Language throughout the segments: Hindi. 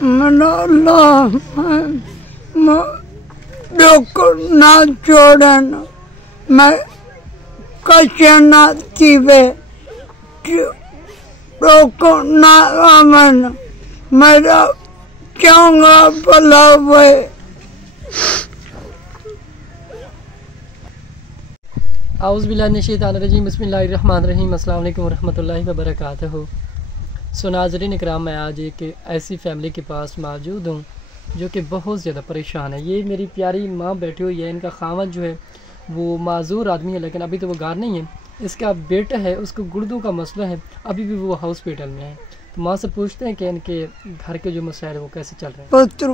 मना अल्लाह दुख ना छोड़न, मैं कचना थीवे दुख ना आमन, मेरा चंगा भला हुए। औज़ुबिल्लाहिमिनश्शैतानिर्रजीम, बिस्मिल्लाहिर्रहमानिर्रहीम, अस्सलाम वालेकुम वरहमतुल्लाहि वबरकातुहू। सो नाज़रीन इकराम, मैं आज एक ऐसी फैमिली के पास मौजूद हूँ जो कि बहुत ज़्यादा परेशान है। ये मेरी प्यारी माँ बैठी हुई है। इनका खामद जो है वो माजूर आदमी है, लेकिन अभी तो वो घर नहीं है। इसका बेटा है, उसको गुर्दों का मसला है, अभी भी वो हॉस्पिटल में है। तो माँ से पूछते हैं कि इनके घर के जो मसाइल है वो कैसे चल रहे हैं। पुत्र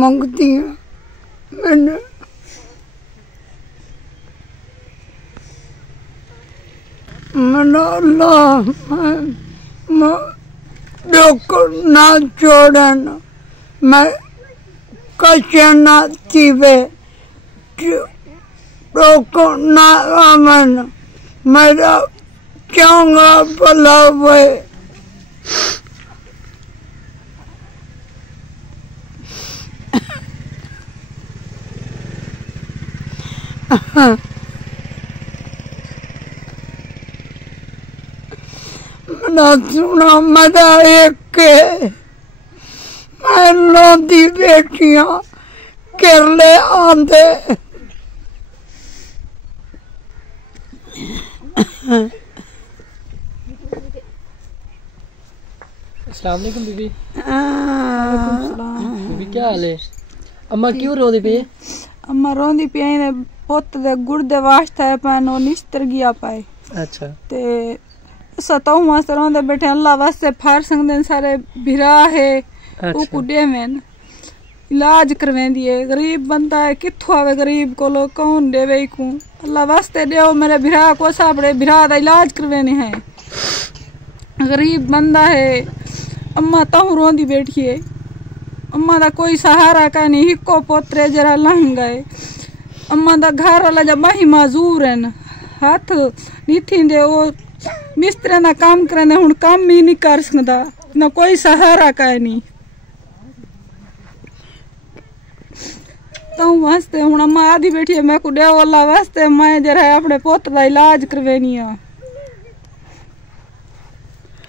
मांगती है मैंने, मना अल्लाह दुख ना छोड़न, मैं कचना थीवे दुख ना आमन, मेरा चंगा भला हुए। ना सुना मजा एक मैं लोंदी बेटियां केरले आंदे। अस्सलाम वालेकुम बीबी। बीबी क्या हाल है? अम्मा क्यों रोदी पे? अम्मा रोंदी पे ने पुत दे गुर्दे वास्ते पैनो निस्तर गया पाए। अच्छा। ते सताऊ वास्ते रोंदे बैठे, अल्लाह वास्ते फार संगदे सारे भिरा है। अच्छा। ओ कुडे में इलाज करवेंदी है। गरीब बंदा है, किथों आवे गरीब कोलो, कौन देवे को? अल्लाह वास्ते देओ मेरे भिरा को, साबड़े भिरा दा इलाज करवेने है। गरीब बंदा है। अम्मा ताहू रोंदी बैठी है। अम्मा दा कोई सहारा का नहीं, हिको पोतरे जरा लहंगा है। अम्मा दा घर वाला जब बाही माजूर है, हाथ नहीं थींदे, वो मिस्त्री ना काम करने, हुण काम ही नहीं कर सकता, ना कोई सहारा का नहीं। तो वास्ते हुण अम्मा आधी बैठी है, मैं को देव अल्लाह वास्ते मैं जरा अपने पोत दा इलाज करवेनी है।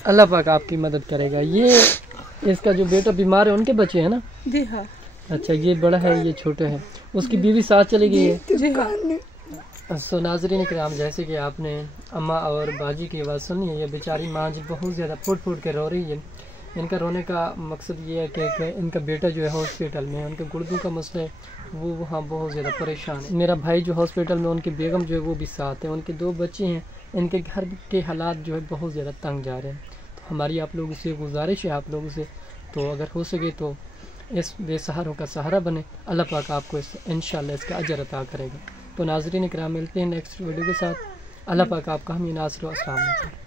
अल्लाह पाक आपकी मदद करेगा। ये इसका जो बेटा बीमार है उनके बच्चे हैं ना? जी हाँ। अच्छा, ये बड़ा है, ये छोटा है। उसकी बीवी साथ चली गई है। जी हाँ। सो नाज़रीन इकराम, जैसे कि आपने अम्मा और बाजी की आवाज़ सुनी है, ये बेचारी माँ जी बहुत ज़्यादा फूट फूट के रो रही है। इनका रोने का मकसद ये है कि इनका बेटा जो है हॉस्पिटल में है, उनके गुर्दों का मसला है, वो वहाँ बहुत ज़्यादा परेशान है। मेरा भाई जो हॉस्पिटल में, उनकी बेगम जो है वो भी साथ है, उनके 2 बच्चे हैं। इनके घर के हालात जो है बहुत ज़्यादा तंग जा रहे हैं। तो हमारी आप लोगों से गुजारिश है, आप लोगों से, तो अगर हो सके तो इस बेसहारों का सहारा बने। अल्लाह पाक आपको इंशाल्लाह इसका अजर अता करेगा। तो नाज़रीन इकराम, मिलते हैं नेक्स्ट वीडियो के साथ। अल्लाह पाक आपका हम नाज़र। अस्सलाम वालेकुम।